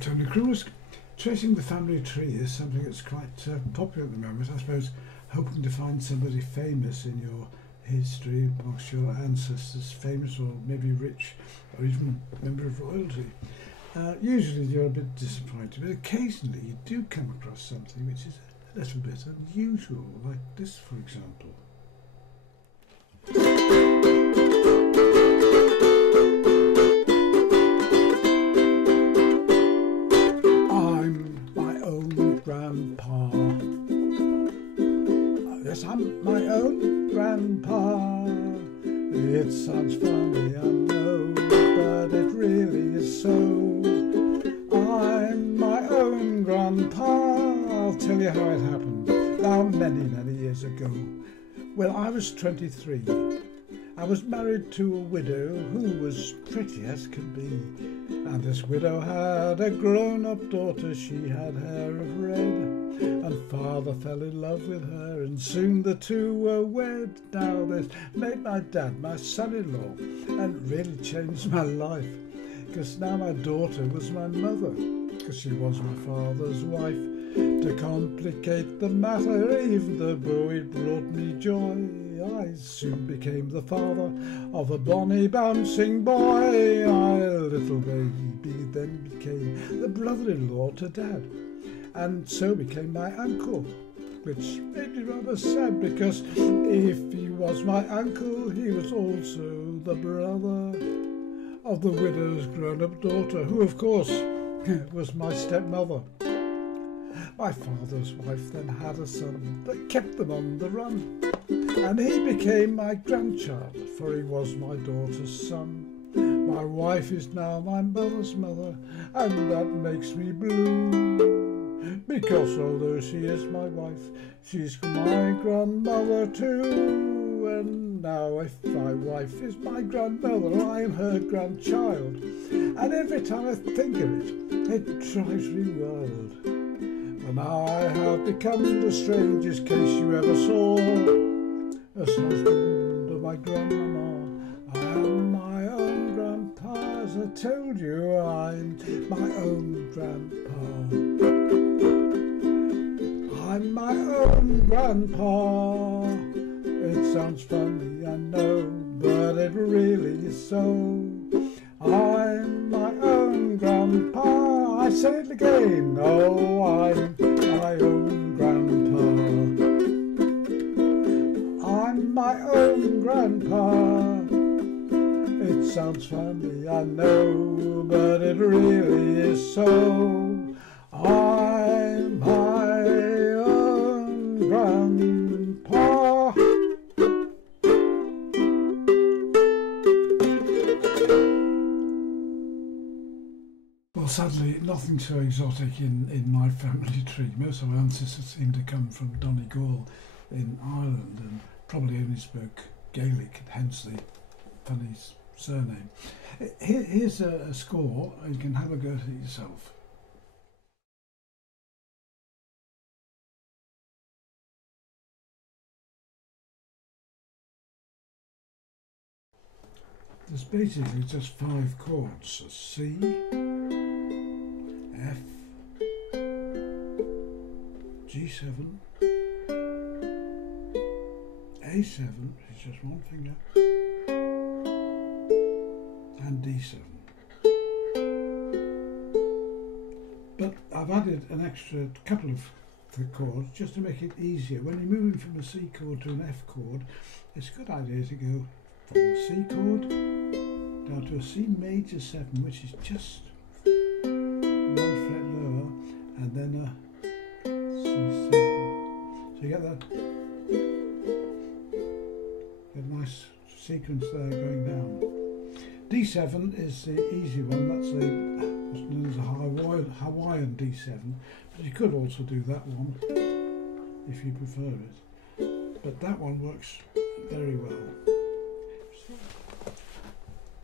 Tony Cruz. Tracing the family tree is something that's quite popular at the moment. I suppose hoping to find somebody famous in your history, amongst your ancestors, famous or maybe rich, or even a member of royalty. Usually you're a bit disappointed, but occasionally you do come across something which is a little bit unusual, like this, for example. I'm my own grandpa. Yes, I'm my own grandpa. It sounds funny, I know, but it really is so. I'm my own grandpa. I'll tell you how it happened. Now, many years ago. Well, I was 23. I was married to a widow who was pretty as could be. And this widow had a grown-up daughter. She had hair of red. And father fell in love with her, and soon the two were wed. Now this made my dad my son-in-law, and really changed my life, because now my daughter was my mother, because she was my father's wife. To complicate the matter, even though it brought me joy, I soon became the father of a bonny bouncing boy. My little baby then became the brother-in-law to Dad, and so became my uncle, which made me rather sad, because if he was my uncle, he was also the brother of the widow's grown-up daughter, who of course was my stepmother. My father's wife then had a son that kept them on the run, and he became my grandchild, for he was my daughter's son. My wife is now my mother's mother, and that makes me blue, because although she is my wife, she's my grandmother too. And now if my wife is my grandmother, I am her grandchild, and every time I think of it, it drives me wild. And now I have become the strangest case you ever saw. As husband of my grandmama, I am my own grandpa. As I told you, I'm my own grandpa. I'm my own grandpa. It sounds funny, I know, but it really is so. I'm my own grandpa. I say it again. Oh, I'm my own grandpa. I'm my own grandpa. It sounds funny, I know, but it really is so. I'm my own grandpa. Well, sadly, nothing so exotic in my family tree. Most of our ancestors seem to come from Donegal in Ireland, and probably only spoke Gaelic, hence the funny surname. Here's a score, and you can have a go at it yourself. There's basically just 5 chords: C, F, G7, A7, which is just one finger, and D7. But I've added an extra couple of the chords just to make it easier. When you're moving from a C chord to an F chord, it's a good idea to go from the C chord down to a C major 7, which is just 1 fret lower, and then a C7. So you get that, get a nice sequence there going down. D7 is the easy one. That's what's known as a Hawaiian D7, but you could also do that one if you prefer it. But that one works very well.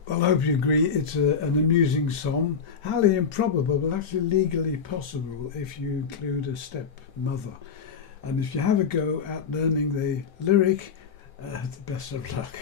Well, I hope you agree it's an amusing song, highly improbable, but actually legally possible if you include a stepmother. And if you have a go at learning the lyric, the best of luck.